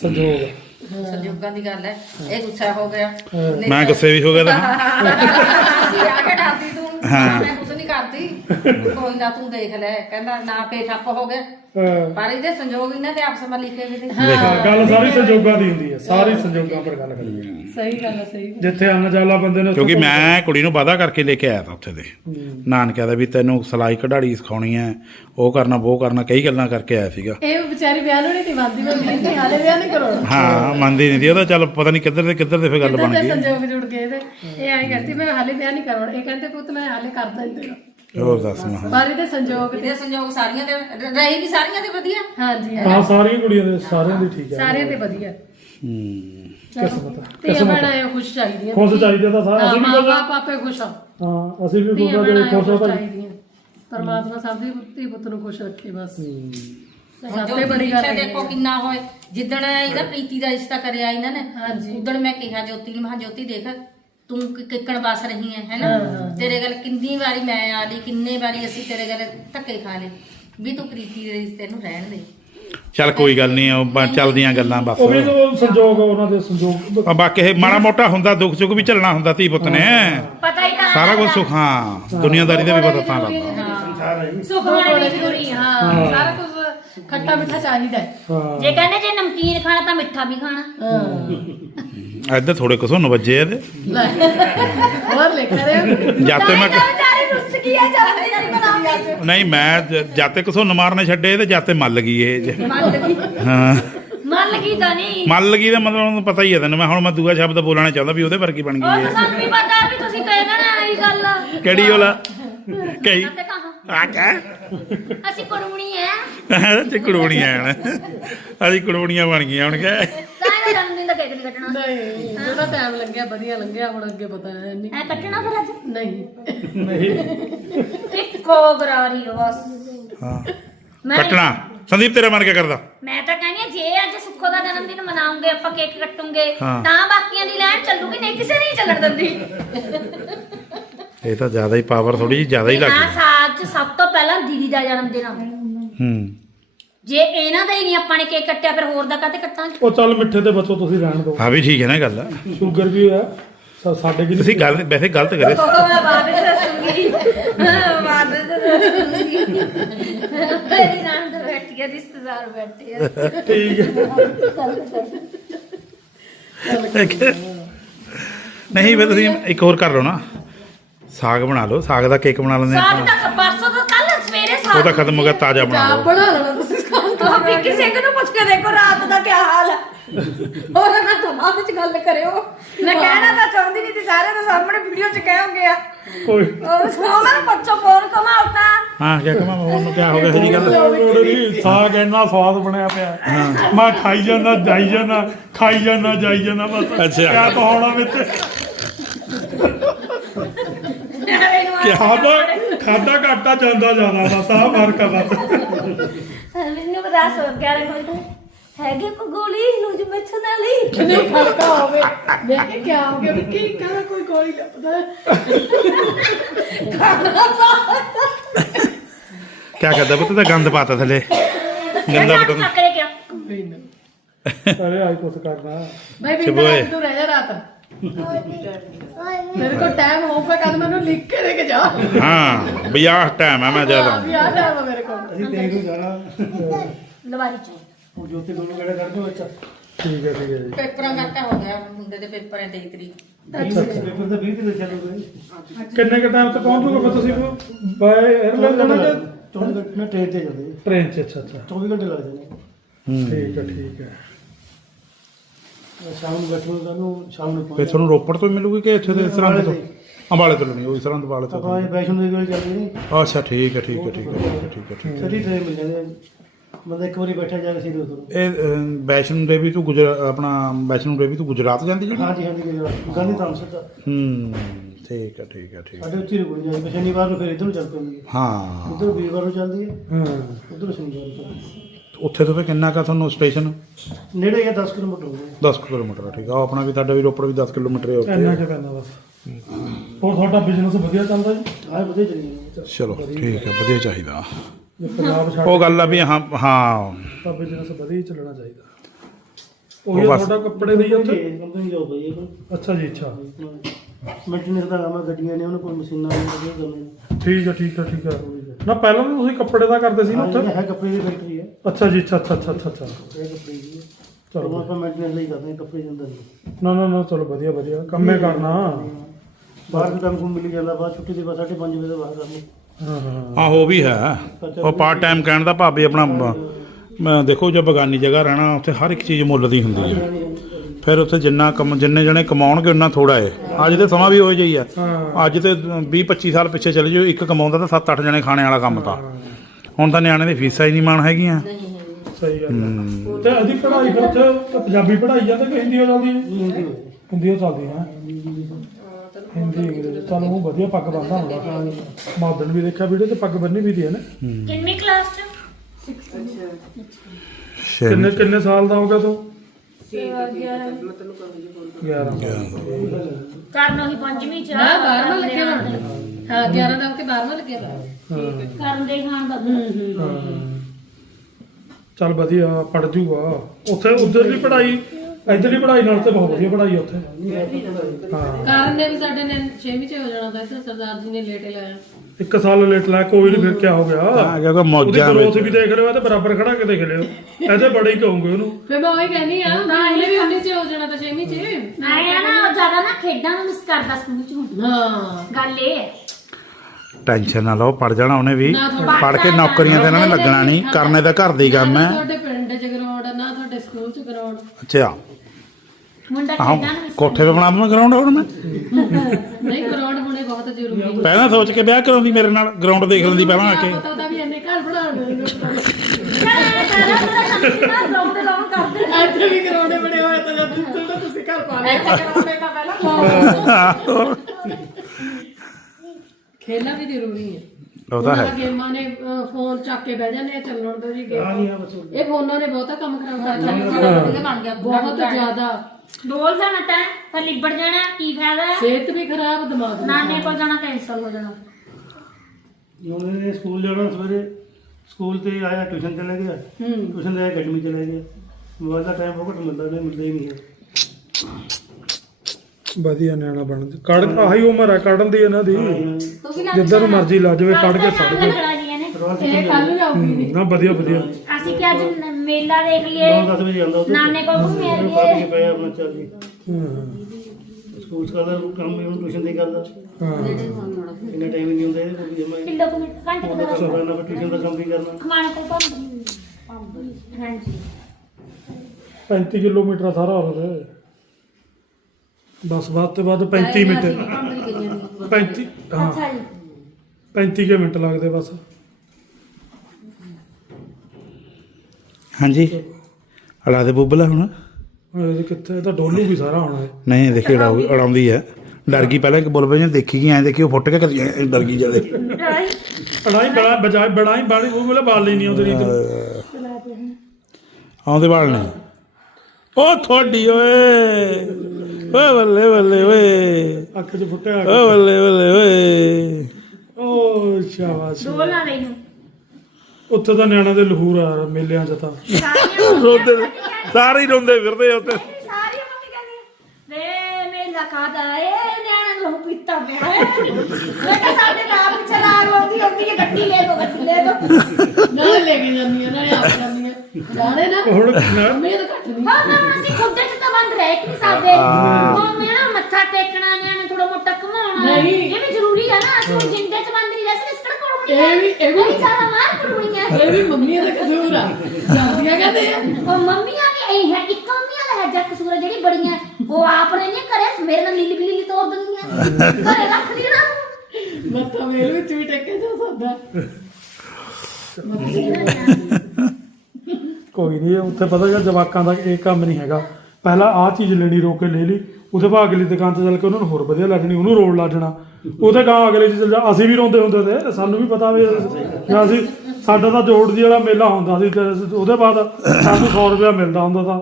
Speaker 4: ਸੰਜੋਗ
Speaker 6: ਸੰਜੋਗਾਂ ਦੀ ਗੱਲ ਹੈ। ਇਹ ਗੁੱਸਾ ਹੋ ਗਿਆ।
Speaker 4: ਹਾਂ।
Speaker 1: ਮੈਂ ਗੁੱਸੇ ਵੀ ਹੋ ਗਿਆ ਤਾਂ।
Speaker 6: ਅਸੀਂ ਆ ਕੇ ਡਰਦੀ ਤੂੰ। ਕਰਦੀ ਕੋਈ ਨਾ ਤੂੰ ਦੇਖ ਲੈ ਕਹਿੰਦਾ ਨਾ ਪੇ ਠੱਪ ਹੋ ਗਏ
Speaker 4: ਹਾਂ।
Speaker 6: ਪਰ ਇਹਦੇ ਸੰਜੋਗ ਇਹਨਾਂ ਦੇ ਆਪਸ ਵਿੱਚ ਲਿਖੇ ਵੀ ਤੇ।
Speaker 4: ਹਾਂ, ਗੱਲ ਸਾਰੀ ਸੰਜੋਗਾਂ ਦੀ ਹੁੰਦੀ ਹੈ ਸਾਰੀ ਸੰਜੋਗਾਂ ਪਰ ਗੱਲ ਕਰੀਏ
Speaker 3: ਸਹੀ ਗੱਲ ਹੈ ਸਹੀ
Speaker 4: ਜਿੱਥੇ ਅਨਜਾਲਾ ਬੰਦੇ ਨੇ ਉੱਥੇ
Speaker 1: ਕਿਉਂਕਿ
Speaker 4: ਘੁੰਮ-
Speaker 1: ਮੈਂ ਕੁੜੀ ਨੂੰ ਵਾਅਦਾ ਕਰਕੇ ਲੈ ਕੇ ਆਇਆ ਤਾਂ ਉੱਥੇ ਦੇ। ਨਾਨਕਿਆ ਦਾ ਵੀ ਤੈਨੂੰ ਸਲਾਈ ਕਢਾੜੀ ਸਿਖਾਉਣੀ ਹੈ ਉਹ ਕਰਨਾ ਉਹ ਕਰਨਾ ਕਈ ਗੱਲਾਂ ਕਰਕੇ ਆਇਆ ਸੀਗਾ।
Speaker 3: ਇਹ ਵਿਚਾਰੀ ਵਿਆਹ ਨੂੰ ਨਹੀਂ ਮੰਨਦੀ ਮੈਂ ਕਹਿੰਦੀ ਹਾਲੇ ਵਿਆਹ ਨਹੀਂ ਕਰਾਉਣਾ।
Speaker 1: ਹਾਂ ਮੰਨਦੀ ਨਹੀਂ ਦੀ ਉਹਦਾ ਚੱਲ ਪਤਾ ਨਹੀਂ ਕਿੱਧਰ ਤੇ ਕਿੱਧਰ ਤੇ ਫਿਰ ਗੱਲ ਬਣ
Speaker 3: ਦੇ
Speaker 1: ਗਈ।
Speaker 3: ਸੰਜੋਗ ਜੁੜ ਗਏ ਤੇ ਇਹ ਆਈ ਕਰਦੀ ਮੈਂ ਹਾਲੇ ਵਿਆਹ ਨਹੀਂ ਕਰਾਉਣਾ। ਇਹ ਕਹਿੰਦੇ ਪੁੱਤ ਮੈਂ ਹਾਲੇ ਕਰਦਾ ਨਹੀਂ ਤੇਰਾ।
Speaker 1: ਹੋਰ ਦੱਸ ਮੈਂ।
Speaker 3: ਪਰ ਇਹਦੇ ਸੰਜੋਗ
Speaker 6: ਇਹਦੇ ਸੰਜੋਗ ਸਾਰੀਆਂ ਦੇ ਰਹੀ ਵੀ ਸਾਰੀਆਂ ਦੇ ਵਧੀਆ?
Speaker 3: ਹਾਂਜੀ।
Speaker 4: ਹਾਂ ਸਾਰੀਆਂ ਕੁੜੀਆਂ ਦੇ ਸਾਰਿਆਂ ਦੀ ਠੀਕ ਹੈ
Speaker 3: ਸਾਰਿਆਂ ਦੇ ਵਧੀਆ।
Speaker 1: ਹੂੰ।
Speaker 4: ਕਿਸਮਤ ਹੈ।
Speaker 3: ਧੀਆਂ ਭੈਣਾਂ ਇਹ ਖੁਸ਼ ਚਾਹੀਦੀਆਂ।
Speaker 4: ਖੁਸ਼ ਚਾਹੀਦੇ ਤਾਂ ਸਾਰੇ ਅਸੀਂ ਵੀ
Speaker 3: ਮਾਂ
Speaker 4: ਖੁਸ਼
Speaker 3: ਬਾਪ ਆਪੇ ਖੁਸ਼ ਆ।
Speaker 4: ਹਾਂ ਅਸੀਂ ਵੀ
Speaker 3: ਧੀਆਂ
Speaker 4: ਜਿਹੜੇ
Speaker 3: ਇਹ
Speaker 4: ਖੁਸ਼ ਆ ਭਾਈ
Speaker 3: ਚਾਹੀਦੀਆਂ। ਪਰਮਾਤਮਾ ਸਭ ਦੀ ਧੀ ਪੁੱਤ ਨੂੰ ਖੁਸ਼ ਰੱਖੇ ਬਸ।
Speaker 6: ਜੋ
Speaker 3: ਸਭ ਤੋਂ ਬੜੀ ਗੱਲ
Speaker 6: ਪਿੱਛੇ ਦੇਖੋ ਕਿੰਨਾ ਹੋਏ ਜਿੱਦਣ ਇਹਦਾ ਪ੍ਰੀਤੀ ਦਾ ਰਿਸ਼ਤਾ ਕਰਿਆ ਇਹਨਾਂ ਨੇ।
Speaker 3: ਹਾਂਜੀ।
Speaker 6: ਉਦੋਂ ਮੈਂ ਕਿਹਾ ਜੋਤੀ ਨੂੰ ਮਹਾ ਜੋਤੀ ਦੇਖ। ਤੂੰ ਕਿ- ਕਿੱਕਣ ਵਸ ਰਹੀ ਹੈ ਹੈਨਾ ਤੇਰੇ ਗੱਲ ਕਿੰਨੀ ਵਾਰੀ ਮੈਂ ਆ ਲਈ ਕਿੰਨੇ ਵਾਰੀ ਅਸੀਂ ਤੇਰੇ ਗੱਲ ਧੱਕੇ ਖਾ ਲਏ। ਵੀ ਤੂੰ ਪ੍ਰੀਤੀ ਦੇ ਰਿਸ਼ਤੇ ਨੂੰ ਰਹਿਣ ਦੇ।
Speaker 1: ਚੱਲ ਕੋਈ ਗੱਲ ਨਹੀਂ ਉਹ ਬ- ਚੱਲਦੀਆਂ ਗੱਲਾਂ ਬਸ।
Speaker 4: ਉਹ ਵੀ ਸੰਜੋਗ ਉਹਨਾਂ ਦੇ ਸੰਜੋਗ।
Speaker 1: ਆ ਬਾਕੀ ਇਹ ਮਾੜਾ ਮੋਟਾ ਹੁੰਦਾ ਦੁੱਖ ਸੁੱਖ ਵੀ ਝੱਲਣਾ ਹੁੰਦਾ ਧੀ ਪੁੱਤ ਨੇ।
Speaker 2: ਪਤਾ ਹੀ ਤਾਂ
Speaker 1: ਸਾਰਾ ਕੁਝ ਸੁੱਖ ਹਾਂ। ਦੁਨੀਆਦਾਰੀ ਦਾ ਵੀ ਪਤਾ ਤਾਂ ਲੱਗਦਾ।
Speaker 2: ਸੁੱਖ ਹੋਣਾ ਵੀ ਜ਼ਰੂਰੀ
Speaker 3: ਹਾਂ। ਖੱਟਾ ਮਿੱਠਾ ਚਾਹੀਦਾ ਹੈ।
Speaker 4: ਹਾਂ।
Speaker 2: ਜੇ ਕਹਿੰਦੇ ਜੇ ਨਮਕੀਨ ਖਾਣਾ ਤਾਂ ਮਿੱਠਾ ਵੀ ਖਾਣਾ।
Speaker 3: ਹਾਂ।
Speaker 1: ਇੱਧਰ ਥੋੜੇ ਕੁਸੋਂ ਵੱਜੇ ਇਹਦੇ।
Speaker 3: ਲੈ। ਹੋਰ ਲਿਖ ਰਹੇ
Speaker 1: ਜਾਤੇ ਮੈਂ
Speaker 2: ਤਾਂ ਵਿਚਾਰੀ ਰੁੱਸ ਗਈ ਆ ਜਨਮ ਦਿਨ ਮਨਾਉਂਦੀ
Speaker 1: ਨਹੀਂ ਮੈਂ ਜ- ਜਾਤੇ ਕੁਸੋਂ ਮਾਰਨੇ ਛੱਡੇ ਤੇ ਜਾਤੇ ਮੱਲ ਗਈ ਇਹ। ਹਾਂ।
Speaker 2: ਮਨ ਲੱਗੀ ਤਾਂ ਨਹੀਂ।
Speaker 1: ਮੱਲ ਗਈ ਦਾ ਮਤਲਬ ਉਹਨੂੰ ਪਤਾ ਹੀ ਹੈ ਤੈਨੂੰ। ਮੈਂ ਹੁਣ ਮੈਂ ਦੂਆ ਸ਼ਬਦ ਬੋਲਣਾ ਚਾਹੁੰਦਾ ਵੀ ਉਹਦੇ ਵਰਗੀ ਬਣ
Speaker 2: ਉਹ
Speaker 1: ਗਈ
Speaker 2: ਤਾਂ ਸਾਨੂੰ ਵੀ ਪਤਾ ਵੀ ਤੁਸੀਂ ਕਹਿਣਾ ਨਾ ਇਹ ਗੱਲ
Speaker 1: ਕਿਹੜੀ
Speaker 2: ਤੇ ਕਹਾ।
Speaker 1: ਆ ਕਾ
Speaker 2: ਅਸੀਂ ਕੁੜਮਣੀ ਐ।
Speaker 1: ਤੇ ਕੁੜਵਣੀਆਂ ਹਨ ਅਸੀਂ ਕੁੜਵਣੀਆਂ ਬਣ ਗਈਆਂ ਹੁਣ ਕਿ
Speaker 2: ਤਾਂ ਇਹਦਾ ਜਨਮ ਦਿਨ ਦਾ ਕੇਕ ਨਹੀਂ ਕੱਟਣਾ।
Speaker 3: ਨਹੀਂ ਜਿਹੜਾ ਟਾਈਮ ਲੰਘਿਆ ਵਧੀਆ ਲੰਘਿਆ ਹੁਣ ਅੱਗੇ ਪਤਾ ਹੈ ਨਹੀਂ।
Speaker 2: ਐ ਕੱਟਣਾ ਫਿਰ ਅੱਜ?
Speaker 3: ਨਹੀਂ।
Speaker 4: ਨਹੀਂ।
Speaker 2: ਇੱਕੋ ਗਰਾਰੀ ਆ ਬਸ।
Speaker 1: ਹਾਂ।
Speaker 2: ਮੈਂ
Speaker 1: ਕੱਟਣਾ। ਸੰਦੀਪ ਤੇਰਾ ਮਨ ਕੀ ਕਰਦਾ?
Speaker 2: ਮੈਂ ਤਾਂ ਕਹਿੰਦੀ ਹਾਂ ਜੇ ਅੱਜ ਸੁੱਖੋ ਦਾ ਜਨਮ ਦਿਨ ਮਨਾਉਂਗੇ ਆਪਾਂ ਕੇਕ ਕੱਟੂਗੇ
Speaker 1: ਹਾਂ।
Speaker 2: ਤਾਂ ਬਾਕੀਆਂ ਦੀ ਲੈਣ ਚੱਲੂਗੀ ਨਹੀਂ ਕਿਸੇ ਦੀ ਨਹੀਂ ਚੱਲਣ ਦਿੰਦੀ।
Speaker 1: ਇਹ ਤਾਂ ਜ਼ਿਆਦਾ ਹੀ ਪਾਵਰ ਥੋੜੀ ਜਿਹੀ ਜ਼ਿਆਦਾ ਹੀ
Speaker 2: ਹਾਂ
Speaker 1: ਲੱਗਦੀ
Speaker 2: ਸਾਲ ਚ ਸਭ ਤੋਂ ਪਹਿਲਾਂ ਦੀਦੀ ਦਾ ਜਨਮ ਦਿਨ ਆ।
Speaker 1: ਹੂੰ।
Speaker 2: ਜੇ ਇਹਨਾਂ ਦਾ ਹੀ ਨਹੀਂ ਆਪਾਂ ਨੇ ਕੇਕ ਕੱਟਿਆ ਫਿਰ ਹੋਰ ਦਾ ਕਾਹਤੇ ਕੱਟਾਂਗੇ
Speaker 4: ਉਹ ਚੱਲ ਮਿੱਠੇ ਤੇ ਬਚੋ ਤੁਸੀਂ ਰਹਿਣ ਦਿਓ।
Speaker 1: ਆ ਵੀ ਠੀਕ ਹੈ ਨਾ ਗੱਲ।
Speaker 4: ਸ਼ੂਗਰ ਵੀ ਹੈ ਸਾ- ਸਾਡੇ ਕੀ
Speaker 1: ਤੁਸੀਂ ਗੱਲ ਵੈਸੇ ਗਲਤ ਕਰੇ
Speaker 2: ਮੈਂ ਬਾਅਦ ਵਿੱਚ ਦੱਸੂਗੀ। ਬਾਅਦ ਵਿੱਚ ਦੱਸੂਗੀ। ਮੇਰੀ ਨਣਦ ਬੈਠੀ ਹੈ ਰਿਸ਼ਤੇਦਾਰ ਬੈਠੇ ਆ।
Speaker 4: ਠੀਕ ਹੈ।
Speaker 1: ਨਹੀਂ ਫਿਰ ਤੁਸੀਂ ਇੱਕ ਹੋਰ ਕਰ ਲਓ ਨਾ। ਸਾਗ ਬਣਾ ਲਓ ਸਾਗ ਦਾ ਕੇਕ ਬਣਾ ਲੈਂਦੇ
Speaker 2: ਸਾਗ ਤੱਕ ਪਰਸੋਂ ਤੋਂ ਕੱਲ ਸਵੇਰੇ ਸਾਗ
Speaker 1: ਉਹ ਤਾਂ ਖਤਮ ਹੋ ਗਿਆ ਤਾਜ਼ਾ ਬਣਾ ਲਓ।
Speaker 3: ਬਣਾ ਲੈਣਾ ਤੁਸੀਂ ਖਾਣ
Speaker 2: ਉਹ ਵਿੱਕੀ ਸਿੰਘ ਨੂੰ ਪੁੱਛ ਕੇ ਦੇਖੋ ਰਾਤ ਦਾ ਕੀ ਹਾਲ ਹੈ। ਉਹਨਾਂ ਨਾਲ ਤਾਂ ਬਾਅਦ ਵਿੱਚ ਗੱਲ ਕਰਿਓ। ਮੈਂ ਕਹਿਣਾ ਤਾਂ ਚਾਹੁੰਦੀ ਨਹੀਂ ਸੀ ਸਾਰਿਆਂ ਦੇ ਸਾਹਮਣੇ ਵੀਡੀਓ 'ਚ ਕਹੋਗੇ ਆ।
Speaker 4: ਕੋਈ
Speaker 2: ਉਹ ਉਹਨਾਂ ਨੂੰ ਪੁੱਛੋ ਫੋਨ ਕਮਾਉਤਾ
Speaker 1: ਹਾਂ ਕਿਆ ਕਮਾ ਉਹਨੂੰ ਕਿਆ ਹੋ ਗਿਆ ਇਹਦੀ ਗੱਲ
Speaker 4: ਸਾਗ ਇੰਨਾ ਸਵਾਦ ਬਣਿਆ ਪਿਆ। ਮੈਂ ਖਾਈ ਜਾਂਦਾ ਜਾਈ ਜਾਂਦਾ ਖਾਈ ਜਾਂਦਾ ਜਾਈ ਜਾਂਦਾ ਬਸ।
Speaker 1: ਅੱਛਾ।
Speaker 4: ਕਿਆ ਕਹਾਉਣਾ ਵਿੱਚ ਕਿ ਖਾਦਾ ਖਾਦਾ ਘਾਟਾ ਜਾਂਦਾ ਜਾਂਦਾ ਬਸ ਆਹ ਫ਼ਰਕ ਆ ਬਸ।
Speaker 2: ਮੈਨੂੰ ਬਤਾ ਸੋ 11 ਵਜੇ ਤੱਕ ਹੈਗੇ ਕੋ ਗੋਲੀ ਨੂੰ ਜੋ ਮੈਥੋਂ ਨਾ ਲਈ
Speaker 3: ਕਿੰਨੇ ਖੜਕਾ ਹੋਵੇ। ਮੈਂ ਕਿ ਕਿਆ ਹੋ ਗਿਆ ਵੀ ਕੀ ਕਹਿੰਦਾ ਕੋਈ ਗੋਲੀ ਲੱਭਦਾ?
Speaker 1: ਕਿਆ ਕਰਦਾ ਪੁੱਤ ਤਾਂ ਗੰਦ ਪਾਤਾ ਥੱਲੇ। ਗੰਦਾ ਪਤਾ ਨੀ।
Speaker 4: ਅਰੇ ਆਈ ਕੁਛ ਕਰਨਾ
Speaker 3: ਭਾਈ ਵੀ ਨੂੰ ਰਹਿ ਜਾ ਰਾਤ। ਮੇਰੇ ਕੋਲ ਟਾਈਮ ਹੋਊਗਾ ਕਦ ਮੈਨੂੰ ਲਿਖ ਕੇ ਦੇ ਕੇ ਜਾ।
Speaker 1: ਹਾਂ ਵੀ ਆਹ ਟਾਈਮ ਆ ਮੈਂ
Speaker 3: ਹਾਂ,
Speaker 1: ਜ਼ਿਆਦਾ
Speaker 3: ਵੀ ਆ ਟਾਈਮ ਆ ਮੇਰੇ ਕੋਲ।
Speaker 4: ਅਸੀਂ ਦੇਖ ਨੂੰ ਜਾਣਾ।
Speaker 2: ਲਵਾਰੀ ਚ।
Speaker 4: ਉਹ ਜੋਤੀ ਦੋਨੋਂ ਕਿਹੜੇ ਕਰ ਦੋ ਵਿੱਚ। ਠੀਕ ਹੈ ਠੀਕ ਹੈ ਜੀ।
Speaker 6: ਪੇਪਰਾਂ ਕਰਕੇ ਹੋ ਗਿਆ ਮੁੰਡੇ ਦੇ ਪੇਪਰ ਹੈ 23 ਤਰੀਕ।
Speaker 5: ਪੇਪਰ ਤਾਂ 20 ਦਿਨ ਚੱਲੂਗਾ ਜੀ
Speaker 4: ਕਿੰਨੇ ਕ ਟਾਈਮ ਤੇ ਪਹੁੰਚੂਗਾ ਫਿਰ ਤੁਸੀਂ ਬਾਏ 에ਅਰਲਾਈਨ ਜਾਣਾ ਕਿ
Speaker 5: 24 ਘੰਟੇ ਨਾ ਟ੍ਰੇਨ ਤੇ ਜਾਂਦੇ ਜੀ।
Speaker 4: ਟ੍ਰੇਨ 'ਚ ਅੱਛਾ ਅੱਛਾ।
Speaker 5: 24 ਘੰਟੇ ਲੱਗ ਜਾਂਦੇ
Speaker 1: ਹੂੰ।
Speaker 4: ਠੀਕ ਹੈ ਠੀਕ ਹੈ।
Speaker 5: ਸ਼ਾਮ ਨੂੰ ਬੈਠੋ ਤਾਂ ਨੂੰ ਸ਼ਾਮ ਨੂੰ
Speaker 1: ਫਿਰ ਤੁਹਾਨੂੰ ਰੋਪੜ ਤੋਂ ਹੀ ਮਿਲੂਗੀ ਕਿ ਇੱਥੇ ਦੇ ਸਰਹੰਦ ਤੋਂ? ਅੰਬਾਲੇ ਤੋਂ ਲੈਣੀ ਉਹ ਸਰਹੰਦ ਅੰਬਾਲੇ ਤੋਂ
Speaker 5: ਆਪਾਂ ਵੈਸ਼ਨੋ ਦੇਵੀ ਵਾਲੀ ਚੱਲਦੀ ਨਹੀਂ
Speaker 1: ਅੱਛਾ ਠੀਕ ਹੈ ਠੀਕ ਹੈ ਠੀਕ ਹੈ ਠੀਕ ਹੈ ਠੀਕ ਹੈ ਠੀਕ ਹੈ।
Speaker 5: ਸਦੀ ਟ੍ਰੇਨ ਮਿਲ ਜਾਂਦੀ ਹੈ ਬੰਦਾ ਇੱਕ ਵਾਰੀ ਬੈਠਾ ਜਾ ਕੇ ਸਿੱਧੇ ਉਤਰੋ
Speaker 1: ਇਹ ਵੈਸ਼ਨੋ ਦੇਵੀ ਤੋਂ ਗੁਜਰਾ ਆਪਣਾ ਵੈਸ਼ਨੋ ਦੇਵੀ ਤੋਂ ਗੁਜਰਾਤ ਜਾਂਦੀ ਜਿਹੜੀ?
Speaker 5: ਹਾਂਜੀ ਹਾਂਜੀ ਗੁਜਰਾਤ। ਗਾਂਧੀ ਧਾਮ ਸਿੱਧਾ।
Speaker 1: ਹੂੰ ਠੀਕ ਹੈ ਠੀਕ ਹੈ ਠੀਕ ਹੈ।
Speaker 5: ਸਾਡੇ ਉੱਥੇ ਹੀ ਰੁਕਣੀ ਜਾਂਦੀ। ਹੈ। ਸ਼ਨੀਵਾਰ ਨੂੰ ਫਿਰ ਇੱਧਰ ਨੂੰ ਚੱਲ ਪੈਂਦੀ ਹੈ।
Speaker 1: ਹਾਂ।
Speaker 5: ਉੱਧਰ ਵੀਰਵਾਰ ਨੂੰ ਚੱਲਦੀ ਹੈ।
Speaker 4: ਹਾਂ।
Speaker 5: ਉੱਧਰ ਸ਼ਨੀਵਾਰ ਨੂੰ ਚੱਲਦੀ ਹੈ।
Speaker 1: ਉੱਥੇ ਤੋਂ ਫਿਰ ਕਿੰਨਾ ਕਾ ਤੁਹਾਨੂੰ ਸਟੇਸ਼ਨ
Speaker 5: ਨੇੜੇ ਹੈ 10 ਕਿਲੋਮੀਟਰ ਹੋ ਗਏ
Speaker 1: 10 ਕਿਲੋਮੀਟਰ ਆ, ਠੀਕ ਆ। ਆਪਣਾ ਵੀ ਤੁਹਾਡਾ ਵੀ ਰੋਪੜ ਵੀ 10 ਕਿਲੋਮੀਟਰ ਹੈ
Speaker 4: ਇੰਨਾ
Speaker 1: ਉੱਥੇ
Speaker 4: ਕਿ ਪੈਂਦਾ ਬਸ। ਹੋਰ ਤੁਹਾਡਾ ਬਿਜ਼ਨਸ ਵਧੀਆ ਚੱਲਦਾ ਜੀ?
Speaker 5: ਆਹ ਵਧੀਆ ਚੱਲੀ ਜਾਂਦੀ।
Speaker 1: ਚਲੋ ਠੀਕ ਹੈ ਵਧੀਆ ਚਾਹੀਦਾ।
Speaker 4: ਜੇ ਪੰਜਾਬ ਛੱਡ
Speaker 1: ਉਹ ਗੱਲ ਆ ਵੀ ਹਾਂ ਹਾਂ।
Speaker 4: ਤਾਂ ਬਿਜ਼ਨਸ ਵਧੀਆ ਹੀ ਚੱਲਣਾ ਚਾਹੀਦਾ। ਉਹੀ ਆ
Speaker 1: ਬਸ।
Speaker 4: ਤੁਹਾਡਾ ਕੱਪੜੇ ਦੀ ਉੱਥੇ
Speaker 5: ਇਹ ਕੰਪਨੀ ਜੋਬ ਹੈ ਇਹ
Speaker 4: ਅੱਛਾ ਜੀ ਅੱਛਾ।
Speaker 5: ਮੇਨਟੇਨੈਂਸ ਦਾ ਕੰਮ ਗੱਡੀਆਂ ਨੇ ਉਹਨਾਂ ਕੋਲ ਮਸ਼ੀਨਾਂ ਨੇ ਵਧੀਆ
Speaker 4: ਠੀਕ ਹੈ ਠੀਕ ਹੈ ਠੀਕ ਹੈ ਨਾ ਪਹਿਲਾਂ ਤਾਂ ਤੁਸੀਂ ਕੱਪੜੇ ਦਾ ਕਰਦੇ ਸੀ ਨਾ ਉੱਥੇ?
Speaker 5: ਹੈ ਕੱਪੜੇ ਦੀ ਫੈਕਟਰੀ
Speaker 4: ਅੱਛਾ ਜੀ ਅੱਛਾ ਅੱਛਾ ਅੱਛਾ ਅੱਛਾ
Speaker 5: ਕੱਪੜੇ
Speaker 4: ਚਲੋ
Speaker 5: ਚਲੋ ਆਪਾਂ ਮੇਨਟੇਨੈਂਸ ਲਈ ਕਰਦੇ ਹਾਂ ਕੱਪੜੇ ਦੇ ਅੰਦਰ
Speaker 4: ਨਾ ਨਾ ਨਾ ਚਲੋ ਵਧੀਆ ਵਧੀਆ। ਕੰਮੇ ਕਰਨਾ।
Speaker 5: ਬਾਹਰ ਵੀ ਕੰਮ ਕੁਮ ਮਿਲ ਜਾਂਦਾ ਬਾਅਦ ਛੁੱਟੀ ਦੇ ਬਾਅਦ 5:30 ਵਜੇ ਤੋਂ ਬਾਹਰ ਕਰਨੀ।
Speaker 4: ਹਾਂ। ਹਾਂ
Speaker 1: ਹਾਂ ਉਹ ਵੀ ਹੈ। ਉਹ ਪਾਰਟ ਟਾਈਮ ਕਹਿਣ ਦਾ ਭਾਵੇਂ ਆਪਣਾ ਬ- ਮੈਂ ਦੇਖੋ ਜੇ ਬਗਾਨੀ ਜਗ੍ਹਾ ਰਹਿਣਾ ਉੱਥੇ ਹਰ ਇੱਕ ਚੀਜ਼ ਮੁੱਲ ਦੀ ਹੁੰਦੀ ਹੈ। ਫਿਰ ਉੱਥੇ ਜਿੰਨਾ ਕਮ ਜਿੰਨੇ ਜਣੇ ਕਮਾਉਣਗੇ ਉਨਾ ਥੋੜਾ ਹੈ। ਅੱਜ ਦੇ ਸਮਾਂ ਵੀ ਹੀ ਹੈ।
Speaker 4: ਹਾਂ।
Speaker 1: ਅੱਜ ਤੇ 20 25 ਸਾਲ ਪਿੱਛੇ ਚਲੇ ਜਾਓ ਇੱਕ ਕਮਾਉਂਦਾ ਤਾਂ 7-8 ਜਣੇ ਖਾਣੇ ਵਾਲਾ ਕੰਮ ਤਾਂ। ਹੁਣ ਤਾਂ ਨਿਆਣੇ ਦੀ ਫੀਸਾਂ ਹੀ ਨਹੀਂ ਮਾਣ ਹੈਗੀਆਂ।
Speaker 4: ਸਹੀ ਗੱਲ ਹੈ। ਤੇ ਅਧਿਕ ਪੜ੍ਹਾਈ ਫਿਰ ਉੱਥੇ ਤਾਂ ਪੰਜਾਬੀ ਪੜ੍ਹਾਈ ਜਾਂਦੇ ਕਿ ਹਿੰਦੀ ਹੋ ਜਾਂਦੀ ਹੈ ਹਿੰਦੀ ਹੋ ਚੱਲਦੀ ਹੈ ਹਿੰਦੀ ਇੰਗਲਿਸ਼ ਚਲੋ ਉਹ ਵਧੀਆ ਪੱਗ ਬੰਨਦਾ ਹੁੰਦਾ ਮਾਦਨ ਵੀ ਦੇਖਿਆ ਵੀਡੀਓ ਤੇ ਪੱਗ ਬੰਨੀ ਵੀ ਦੀ ਹੈ ਨਾ।
Speaker 6: ਕਿੰਨੀ ਕਲਾਸ ਚ?
Speaker 4: ਕਿੰਨੇ ਕਿੰਨੇ ਸਾਲ ਦਾ ਹੋ ਗਿਆ ਤੂੰ? 11
Speaker 6: ਕਰਨ ਉਹੀ ਪੰਜਵੀਂ ਚ
Speaker 3: ਨਾ 12ਵਾਂ ਲੱਗਿਆ ਹੋਣਾ। ਹਾਂ 11 ਦਾ ਹੋ ਕੇ 12ਵਾਂ ਲੱਗਿਆ ਹੋਣਾ।
Speaker 6: ਕਰਨ ਦੇ ਖਾਨ ਦਾ
Speaker 4: ਚੱਲ ਵਧੀਆ ਪੜ ਜੂਗਾ ਉੱਥੇ ਉਧਰਲੀ ਪੜ੍ਹਾਈ ਇਧਰਲੀ ਪੜ੍ਹਾਈ ਨਾਲ ਤੇ ਬਹੁਤ ਵਧੀਆ ਪੜ੍ਹਾਈ ਆ ਉੱਥੇ। ਹਾਂ।
Speaker 3: ਕਾਰਨ ਨੇ ਵੀ ਸਾਡੇ ਨੇ 6ਵੀਂ ਚ ਹੋ ਜਾਣਾ ਤਾਂ ਇੱਥੇ ਸਰਦਾਰ ਜੀ ਨੇ ਲੇਟ ਲਾਇਆ।
Speaker 4: ਇੱਕ ਸਾਲ ਲੇਟ ਲਾ ਕੋਈ ਨਹੀਂ ਫਿਰ ਕੀ ਹੋ ਗਿਆ।
Speaker 1: ਤਾਂ ਕਿਉਂਕਿ
Speaker 4: ਉਹਦੀ
Speaker 1: ਮੌਜਾਂ
Speaker 4: ਗਰੋਥ
Speaker 1: ਵਿੱਚ
Speaker 4: ਵੀ ਦੇਖ ਲਿਓ ਤੇ ਬਰਾਬਰ ਖੜਾ ਕੇ ਦੇਖ ਲਿਓ ਇਹਦੇ ਬੜੇ ਹੀ ਕਹੂੰਗੇ ਉਹਨੂੰ।
Speaker 3: ਫਿਰ ਮੈਂ ਉਹੀ ਕਹਿੰਦੀ ਆ ਨਾ ਇਹਨੇ ਵੀ 19 ਚ ਹੋ ਜਾਣਾ ਤਾਂ 6ਵੀਂ ਚ।
Speaker 6: ਆਇਆ ਨਾ ਉਹ ਜ਼ਿਆਦਾ ਨਾ ਖੇਡਾਂ ਨੂੰ ਮਿਸ ਕਰਦਾ ਸਕੂਲ ਚ ਹੁਣ।
Speaker 3: ਹਾਂ।
Speaker 6: ਗੱਲ ਇਹ ਹੈ।
Speaker 1: ਟੈਨਸ਼ਨ ਨਾ ਲਓ ਪੜ ਜਾਣਾ ਉਹਨੇ ਵੀ। ਪੜ ਕੇ ਨੌਕਰੀਆਂ ਤੇ ਇਹਨਾਂ ਨੇ ਲੱਗਣਾ ਨਹੀਂ ਕਰਨੇ ਤਾਂ ਘਰ ਦੀ ਕੰਮ ਹੈ।
Speaker 3: ਤੁਹਾਡੇ ਪਿੰਡ ਚ ਗਰਾਊਂਡ ਨਾ ਤੁਹਾਡੇ ਸਕੂਲ ਚ ਗਰਾਊਂਡ
Speaker 1: ਅੱਛਾ।
Speaker 6: ਮੁੰਡਾ ਖੇਡਾਂ ਨੂੰ
Speaker 1: ਕੋਠੇ 'ਤੇ ਬਣਾ ਦਵਾਂ ਗਰਾਊਂਡ ਹੁਣ ਮੈਂ
Speaker 3: ਨਹੀਂ ਗਰਾਊਂਡ ਹੋਣੇ ਬਹੁਤ ਜ਼ਰੂਰੀ ਹੈ
Speaker 1: ਪਹਿਲਾਂ ਸੋਚ ਕੇ ਵਿਆਹ ਕਰਾਉਂਦੀ ਮੇਰੇ ਨਾਲ ਗਰਾਊਂਡ ਦੇਖ ਲੈਂਦੀ ਪਹਿਲਾਂ ਆ ਕੇ।
Speaker 3: ਪਤਾ ਉਹਦਾ ਵੀ ਇੰਨੇ ਘਰ ਬਣਾ ਦੇਣਗੇ
Speaker 2: ਰੌਂਗ ਦੇ ਰੌਂਗ ਕਰਦੇ
Speaker 3: ਇੱਥੇ ਵੀ ਗਰਾਊਂਡ ਬਣੇ ਹੋਏ ਤਾਂ ਜਦ ਥੋੜਾ ਤੁਸੀਂ ਘਰ ਪਾ ਲਿਆ।
Speaker 2: ਇੱਥੇ ਕਰਾਉਂਦੇ ਤਾਂ ਪਹਿਲਾਂ
Speaker 3: ਖੇਲਣਾ ਵੀ ਜ਼ਰੂਰੀ ਹੈ
Speaker 1: ਉਹ ਤਾਂ ਹੈ।
Speaker 3: ਗੇਮਾਂ ਨੇ ਅਹ, ਫੋਨ ਚੱਕ ਕੇ ਬਹਿ ਜਾਂਦੇ ਆ ਚੱਲਣ ਤੋਂ ਜੀ ਗੇਮ। ਇਹ ਫੋਨਾਂ ਨੇ ਬਹੁਤਾ ਕੰਮ ਖਰਾਬ
Speaker 6: ਬਣ ਗਿਆ
Speaker 3: ਬਹੁਤ ਜ਼ਿਆਦਾ।
Speaker 6: ਡੋਲ ਜਾਣਾ ਤਾਂ ਪਰ ਲਿਬੜ ਜਾਣਾ ਕੀ ਫਾਇਦਾ?
Speaker 3: ਸਿਹਤ ਵੀ ਖਰਾਬ ਦਿਮਾਗ ਵੀ
Speaker 6: ਨਾਨੇ ਕੋਲ ਜਾਣਾ ਕੈਂਸਲ ਹੋ ਜਾਣਾ।
Speaker 5: ਉਹਨੇ ਨੇ ਸਕੂਲ ਜਾਣਾ ਸਵੇਰੇ। ਸਕੂਲ ਤੇ ਆਇਆ ਟਿਊਸ਼ਨ ਚਲੇ ਗਿਆ।
Speaker 3: ਹੂੰ।
Speaker 5: ਟਿਊਸ਼ਨ ਤੇ ਆਇਆ ਅਕੈਡਮੀ ਚਲੇ ਗਿਆ। ਮੋਬਾਈਲ ਦਾ ਟਾਈਮ ਬਹੁਤ ਮਿਲਦਾ ਨਹੀਂ ਮਿਲਦਾ ਹੀ ਨਹੀਂ ਹੈ।
Speaker 4: ਵਧੀਆ ਨਿਆਣਾ ਬਣ ਕੜ ਆਹੀ ਉਮਰ ਹੈ ਕੱਢਣ ਦੀ ਇਹਨਾਂ ਦੀ। ਜਿੱਧਰ ਨੂੰ ਮਰਜ਼ੀ ਲਾ ਜਾਵੇ ਕੱਢ ਕੇ ਸੜ ਗਏ
Speaker 3: ਇਹ ਕੱਲ ਨਾ
Speaker 4: ਵਧੀਆ ਵਧੀਆ।
Speaker 6: ਅਸੀਂ ਕਿ ਅੱਜ ਨ- ਮੇਲਾ ਦੇਖ ਲਈਏ।
Speaker 5: 9-10 ਵਜੇ ਆਉਂਦਾ ਉੱਥੇ।
Speaker 6: ਨਾਨੇ ਕੋਲ ਘੁੰਮੇ
Speaker 5: ਉਹਨੂੰ ਪੜ੍ਹ ਕੇ ਪਿਆ ਆਪਣਾ ਚੱਲ ਜੀ।
Speaker 4: ਹਾਂ।
Speaker 5: ਸਕੂਲ ਸਕਦਾ ਕੰਮ ਵੀ ਉਹਨੂੰ ਟਿਊਸ਼ਨ ਦੇ ਕਰਦਾ।
Speaker 4: ਹਾਂ।
Speaker 5: ਇੰਨਾ ਟਾਈਮ ਨਹੀਂ ਹੁੰਦਾ ਇਹਦੇ ਕੋਲ ਵੀ ਜਮਾ
Speaker 6: ਕਿਲੋ ਕੁ ਮਿੰਟ ਘੰਟੇ
Speaker 5: ਉਹਦਾ
Speaker 6: ਦਾ
Speaker 5: ਕੰਮ ਕਰਨਾ ਫਿਰ ਟਿਊਸ਼ਨ ਦਾ ਕੰਮ ਵੀ ਕਰਨਾ।
Speaker 6: ਖਮਾਣੇ ਕੋਲ ਪੰਪ ਹਾਂਜੀ।
Speaker 4: 35 ਕਿਲੋਮੀਟਰ ਆ ਸਾਰਾ ਹੋ ਰਿਹਾ ਬਸ ਵੱਧ ਤੋਂ ਵੱਧ 35 ਮਿੰਟ। 35 ਹਾਂ।
Speaker 6: ਅੱਛਾ ਜੀ।
Speaker 4: 35 ਕੇ ਮਿੰਟ ਲੱਗਦੇ ਬਸ।
Speaker 1: ਹਾਂਜੀ। ਅੜਾ ਦੇ ਬੁੱਬਲਾ ਹੁਣ।
Speaker 4: ਇਹ ਕਿੱਥੇ? ਇਹ ਤਾਂ ਡੋਲੂ ਵੀ ਸਾਰਾ ਹੋਣਾ ਹੈ।
Speaker 1: ਨਹੀਂ ਦੇਖੀ ਅੜਾਉ ਅੜਾਉਂਦੀ ਹੈ। ਡਰ ਗਈ ਪਹਿਲਾਂ ਇੱਕ ਬੁੱਲ ਪਈ ਦੇਖੀ ਗਈ ਐਂ ਦੇਖੀ ਉਹ ਫੁੱਟ ਕੇ ਕਦੀ ਐਂ ਡਰ ਗਈ ਜਦੇ
Speaker 4: ਅੜਾਈ ਬੜਾ ਬਜਾਏ ਬੜਾਈ ਬਾੜੀ ਉਹ ਵੇਲੇ ਬਾਲ ਨਹੀਂ ਆਉਂਦੀ ਰੀਤ
Speaker 1: ਆਉਂਦੇ ਵਾਲ ਨੇ। ਉਹ ਥੋੜੀ ਓਏ। ਓਏ ਬੱਲੇ ਬੱਲੇ ਓਏ।
Speaker 4: ਅੱਖ 'ਚ ਫੁੱਟਿਆ
Speaker 1: ਓਏ ਬੱਲੇ ਬੱਲੇ ਓਏ।
Speaker 4: ਓ ਸ਼ਾਬਾਸ਼।
Speaker 6: ਡੋਲ ਨਾ ਲਈ ਨੂੰ।
Speaker 4: ਉੱਥੇ ਤਾਂ ਨਿਆਣਿਆਂ ਦੇ ਲਹੂਰ ਆ ਮੇਲਿਆਂ 'ਚ ਤਾਂ।
Speaker 1: ਰੋਂਦੇ ਸਾਰੇ ਹੀ ਰੋਂਦੇ ਫਿਰਦੇ ਆ ਉੱਤੇ
Speaker 6: ਸਾਰੀਆਂ ਮੰਮੀ ਕਹਿੰਦੀ ਵੇ ਮੇਲਾ ਖਾਦਾ ਏ? ਨਿਆਣਾ ਨੂੰ ਪੀਤਾ ਪਿਆ ਹੈ ਮੈਂ ਕਿਹਾ ਸਾਡੇ ਨਾਲ ਪਿੱਛੇ ਲਾਗ ਲਾਉਂਦੀ ਹੁੰਦੀ ਹੈ ਗੱਡੀ ਲੈ ਦੋ ਗੱਡੀ ਲੈ ਦੋ।
Speaker 3: ਨਾਲੇ ਲੈ ਕੇ ਜਾਂਦੀਆਂ ਨਾਲੇ ਆਪ ਜਾਂਦੀਆਂ। ਜਾਣੇ ਨਾ
Speaker 4: ਹੁਣ ਨਾ
Speaker 3: ਮੰਮੀ ਤਾਂ ਘੱਟ ਨਹੀਂ
Speaker 2: ਹਾਂ ਨਾ ਅਸੀਂ ਖੁੱਡੇ ਚ ਤਾਂ ਬੰਦ ਰਹਿ ਨਹੀਂ ਸਕਦੇ ਉਹ ਮੇਰਾ ਮੱਥਾ ਟੇਕਣਾ ਨੇ ਥੋੜਾ ਮੋਟਾ ਘਮਾਉਣਾ।
Speaker 3: ਨਹੀਂ।
Speaker 2: ਇਹ ਵੀ ਜ਼ਰੂਰੀ ਹੈ ਨਾ ਅਸੀਂ ਹੁਣ ਜਿੰਦੇ ਚ ਬੰਦ ਨਹੀਂ ਰਹਿ ਸਕਦੇ ਸਕੜ ਕੋਲ
Speaker 3: ਇਹ ਵੀ ਇਹ ਵੀ
Speaker 2: ਸਾਰਾ ਮਾਰ ਕਰੂਣੀਆਂ।
Speaker 3: ਇਹ ਵੀ ਮੰਮੀਆਂ ਦਾ ਕਸੂਰ ਆ। ਜਾਂਦੀਆਂ ਕਹਿੰਦੇ ਆ।
Speaker 2: ਉਹ ਮੰਮੀਆਂ ਵੀ ਇਹ ਹੈ ਇੱਕ ਮੰਮੀਆਂ ਦਾ ਹੈ ਜੱਕ ਸੂਰ ਜਿਹੜੀ ਬੜੀਆਂ ਉਹ ਆਪ ਮੇਰੇ ਨਾਲ ਲੀਲੀ ਲੀਲੀ ਤੋੜ ਦਿੰਦੀਆਂ। ਘਰੇ ਰੱਖ ਦੀ ਨਾ।
Speaker 3: ਮੱਥਾ ਮੇਲ ਵਿੱਚ ਵੀ ਟੱਕੇ ਜਾ ਸਕਦਾ।
Speaker 4: ਕੋਈ ਨਹੀਂ ਉੱਥੇ ਪਤਾ ਜਾਂ ਜਵਾਕਾਂ ਦਾ ਇਹ ਕੰਮ ਨਹੀਂ ਹੈਗਾ। ਪਹਿਲਾਂ ਆਹ ਚੀਜ਼ ਲੈਣੀ ਰੋਕ ਕੇ ਲੈ ਲਈ। ਉਹਦੇ ਬਾਅਦ ਅਗਲੀ ਦੁਕਾਨ ਤੇ ਚੱਲ ਕੇ ਉਹਨਾਂ ਨੂੰ ਹੋਰ ਵਧੀਆ ਲੱਗਣੀ ਉਹਨੂੰ ਰੋਣ ਲੱਗ ਜਾਣਾ ਉਹਦੇ ਗਾਂ ਅਗਲੇ ਚ ਚੱਲ ਜਾ। ਅਸੀਂ ਵੀ ਰੋਂਦੇ ਹੁੰਦੇ ਤੇ ਸਾਨੂੰ ਵੀ ਪਤਾ ਵੀ ਜਾਂ ਅਸੀਂ ਸਾਡਾ ਤਾਂ ਜੋੜ ਦੀ ਵਾਲਾ ਮੇਲਾ ਹੁੰਦਾ ਸੀ ਤੇ ਉਹਦੇ ਬਾਅਦ ਸਾਨੂੰ 100 ਰੁਪਇਆ ਮਿਲਦਾ ਹੁੰਦਾ ਤਾਂ।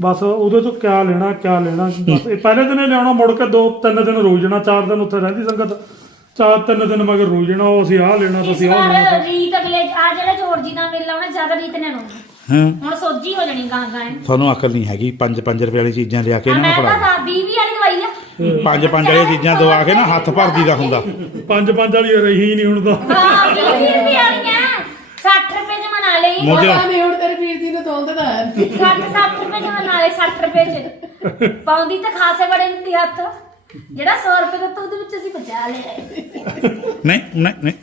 Speaker 4: ਬਸ ਉਹਦੇ ਤੋਂ ਕਿਆ ਲੈਣਾ ਕਿਆ ਲੈਣਾ। ਬਸ ਇਹ ਪਹਿਲੇ ਦਿਨ ਹੀ ਲਿਆਉਣਾ ਮੁੜ ਕੇ ਦੋ ਤਿੰਨ ਦਿਨ ਰੋਈ ਜਾਣਾ ਚਾਰ ਦਿਨ ਉੱਥੇ ਰਹਿੰਦੀ ਸੰਗਤ। ਚਾਰ ਤਿੰਨ ਦਿਨ ਮਗਰ ਰੋਈ ਜਾਣਾ ਉਹ ਅਸੀਂ ਆਹ ਲੈਣਾ ਤਾਂ
Speaker 2: ਇਸ
Speaker 4: ਅਸੀਂ ਆਹ ਲੈਣਾ।
Speaker 2: ਵਾਰ ਰੀਤ ਅਗਲੇ ਆ ਜਿਹੜਾ ਜੋਰਜੀ ਨਾਲ ਮੇਲਾ ਉਹਨੇ ਜ਼ਿਆਦਾ ਰੀਤ ਨੇ ਨੂੰ
Speaker 1: ਹਾਂ।
Speaker 2: ਹੁਣ ਸੋਜੀ ਹੋ ਜਾਣੀ ਗਾਂ ਗਾਂ।
Speaker 1: ਤੁਹਾਨੂੰ ਅਕਲ ਨਹੀਂ ਹੈਗੀ 5-5 ਰੁਪਏ ਵਾਲੀ ਚੀਜ਼ਾਂ ਲਿਆ ਕੇ ਇਹਨਾਂ
Speaker 2: ਮੈਂ
Speaker 1: ਨੂੰ
Speaker 2: ਤਾਂ
Speaker 1: ਫੜਾ
Speaker 2: 20 20 ਵਾਲੀ ਦਵਾਈ ਆ।
Speaker 1: ਪੰਜ ਪੰਜ ਵਾਲੀਆਂ ਚੀਜ਼ਾਂ ਦਵਾ ਕੇ ਨਾ ਹੱਥ ਭਰਦੀ ਦਾ ਹੁੰਦਾ।
Speaker 4: ਪੰਜ ਪੰਜ ਵਾਲੀ ਰਹੀ ਨਹੀਂ ਹੁਣ ਤਾਂ।
Speaker 2: ਹਾਂ 20 20 ਰੁਪਏ ਵਾਲੀਆਂ। 60 ਰੁਪਏ ਚ ਮਨਾ ਲਈ
Speaker 1: ਮੁੰਡੇ-
Speaker 3: ਪਤਾ ਨਹੀਂ ਹੁਣ ਤੇਰੀ ਵੀਰ ਜੀ ਨੂੰ ਤੋਲਦੇ ਤਾਂ ਹੈ।
Speaker 2: 60 60 ਰੁਪਏ ਚ ਮਨਾ ਲਈ 60 ਰੁਪਏ ਚ। ਪਾਉਂਦੀ ਤਾਂ ਖਾਸੇ ਬੜੇ ਹੁੰਦੀ ਹੱਥ। ਜਿਹੜਾ 100 ਰੁਪਏ ਦਿੱਤਾ ਉਹਦੇ ਵਿੱਚ ਅਸੀਂ ਬਚਾ ਲਿਆ
Speaker 1: ਨਹੀਂ ਨਹੀਂ ਨਹੀਂ।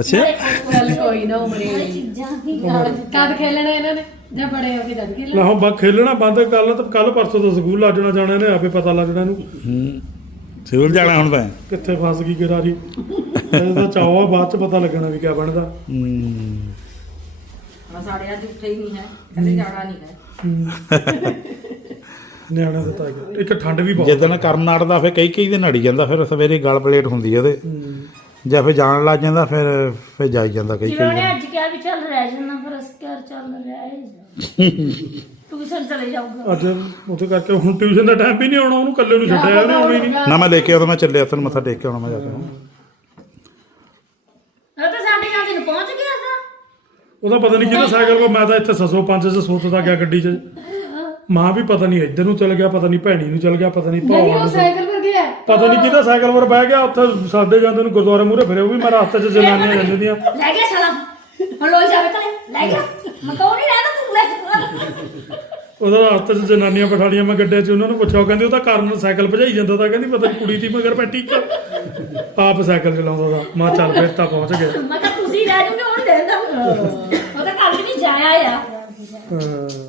Speaker 1: ਅੱਛਾ।
Speaker 3: ਚੱਲ ਕੋਈ ਨਾ ਉਮਰੇ
Speaker 2: ਚੀਜ਼ਾਂ ਹੀ
Speaker 3: ਕਦ ਖੇਲਣਾ ਇਹਨਾਂ ਨੇ? ਜਾਂ ਬੜੇ ਹੋ ਕੇ ਜਦ ਖੇਲਣਾ?
Speaker 4: ਲੈ ਹੁਣ ਬਾ ਖੇਲਣਾ ਬੰਦ ਕੱਲ ਤਾਂ ਕੱਲ ਪਰਸੋਂ ਤੋਂ ਸਕੂਲ ਲੱਜਣਾ ਜਾਣਾ ਇਹਨੇ ਆਪੇ ਪਤਾ ਲੱਗਣਾ ਇਹਨੂੰ।
Speaker 1: ਹੂੰ। ਸਿਵਲ ਜਾਣਾ ਹੁਣ ਤਾਂ।
Speaker 4: ਕਿੱਥੇ ਫਸ ਗਈ ਗਰਾਰੀ। ਇਹਦਾ ਚਾਹਵਾ ਬਾਅਦ ਚ ਪਤਾ ਲੱਗਣਾ ਵੀ ਕਿਆ ਬਣਦਾ।
Speaker 1: ਹੂੰ।
Speaker 6: ਹਾਂ ਸਾਡੇ ਅੱਜ ਉੱਠੇ ਹੀ ਨਹੀਂ ਹੈ ਕਹਿੰਦੇ ਜਾਣਾ ਨਹੀਂ ਹੈ।
Speaker 4: ਨਿਆਣਾ ਦਾ ਤਾਂ ਹੈਗਾ। ਇੱਕ ਠੰਡ ਵੀ ਬਹੁਤ
Speaker 1: ਜਿੱਦਣ ਕਰਨ ਅੜਦਾ ਫਿਰ ਕਈ ਕਈ ਦਿਨ ਅੜੀ ਜਾਂਦਾ ਫਿਰ ਸਵੇਰੇ ਗਲ ਪਲੇਟ ਹੁੰਦੀ ਆ ਉਹਦੇ। ਜਾਂ ਫਿਰ ਜਾਣ ਲੱਗ ਜਾਂਦਾ ਫਿਰ ਫਿਰ ਜਾਈ ਜਾਂਦਾ ਕਈ
Speaker 2: ਜਿਵੇਂ
Speaker 1: ਕਈ
Speaker 2: ਉਹਨੇ
Speaker 1: ਦਿਨ।
Speaker 2: ਅੱਜ ਕਿਹਾ ਵੀ ਚੱਲ ਰਹਿ ਜਾਣਾ ਫਿਰ ਅਸੀਂ ਘਰ ਚੱਲ ਰਹਿ ਟਿਊਸ਼ਨ ਚਲੇ ਜਾਊਗਾ।
Speaker 4: ਅੱਜ ਉਹਦੇ ਕਰਕੇ ਹੁਣ ਟਿਊਸ਼ਨ ਦਾ ਟਾਈਮ ਵੀ ਨਹੀਂ ਆਉਣਾ ਉਹਨੂੰ ਇਕੱਲੇ ਨੂੰ ਛੱਡਿਆ ਉਹਨੇ ਆਉਣੀ ਨਹੀਂ।
Speaker 1: ਨਾ ਮੈਂ ਲੈ ਕੇ ਆਉਂਦਾ ਮੈਂ ਚੱਲਿਆ ਤੈਨੂੰ ਮੱਥਾ ਟੇਕ ਕੇ ਆਉਣਾ ਮੈਂ ਜਾ ਕੇ
Speaker 2: ਉਹ ਤਾਂ ਸਾਡੇ ਜਾਂਦੇ ਨੂੰ ਪਹੁੰਚ ਗਿਆ ਤਾਂ
Speaker 4: ਉਹਦਾ ਪਤਾ ਨਹੀਂ ਕਿਹਦਾ ਸਾਈਕਲ ਕੋ ਮੈਂ ਤਾਂ ਇੱਥੇ ਸਸੋ ਪੰਜ ਚ ਸੋਚਦਾ ਗਿਆ ਗੱਡੀ 'ਚ ਮਾਂ ਵੀ ਪਤਾ ਨਹੀਂ ਇੱਧਰ ਨੂੰ ਚਲ ਗਿਆ ਪਤਾ ਨਹੀਂ ਭੈਣੀ ਨੂੰ ਚਲ ਗਿਆ ਪਤਾ ਨਹੀਂ
Speaker 3: ਨਹੀਂ
Speaker 4: ਭਾਵਾਂ
Speaker 3: ਉਹ
Speaker 4: ਨੂੰ
Speaker 3: ਸਾਈਕਲ ਪਰ ਗਿਆ।
Speaker 4: ਪਤਾ ਨਹੀਂ ਕਿਹਦਾ ਸਾਈਕਲ ਪਰ ਬਹਿ ਗਿਆ ਉੱਥੇ ਸਾਡੇ ਜਾਂਦੇ ਨੂੰ ਗੁਰਦੁਆਰੇ ਮੂਹਰੇ ਫਿਰੇ ਉਹ ਵੀ ਮੈਂ ਰਸਤੇ 'ਚ ਜਨਾਨੀਆਂ ਜਾਂਦੀਆਂ ਦੀਆਂ
Speaker 2: ਲੈ ਗਿਆ ਸਾਲਾ। ਹੁਣ ਲੋਈ ਜਾਵੇ ਕਲੇ ਲੈ ਗਿਆ। ਮੈਂ ਕਹੋ ਨਹੀਂ ਰਹਿਣਾ ਤੂੰ ਲੈ।
Speaker 4: ਉਹਦਾ ਰਸਤੇ 'ਚ ਜਨਾਨੀਆਂ ਬਿਠਾਲੀਆਂ ਮੈਂ ਗੱਡੇ 'ਚ ਉਹਨਾਂ ਨੂੰ ਪੁੱਛਿਆ ਉਹ ਕਹਿੰਦੀ ਉਹ ਤਾਂ ਕਾਰਨ ਸਾਈਕਲ ਭਜਾਈ ਜਾਂਦਾ ਤਾਂ ਕਹਿੰਦੀ ਪਤਾ ਨਹੀਂ ਕੁੜੀ ਦੀ ਮਗਰ ਬੈਠੀ ਕਿ ਆਪ ਸਾਈਕਲ ਚਲਾਉਂਦਾ ਦਾ ਮਾਂ ਚੱਲ ਫਿਰ ਤਾਂ ਪਹੁੰਚ ਗਿਆ
Speaker 2: ਮੈਂ ਕਿਹਾ ਤੁਸੀਂ ਰਹਿ ਜੂਗੇ ਹੁਣ ਦੇ ਦਾਂ ਉਹ ਤਾਂ ਕੱਲ ਵੀ ਜਾਇਆ ਆ।
Speaker 4: ਹਾਂ।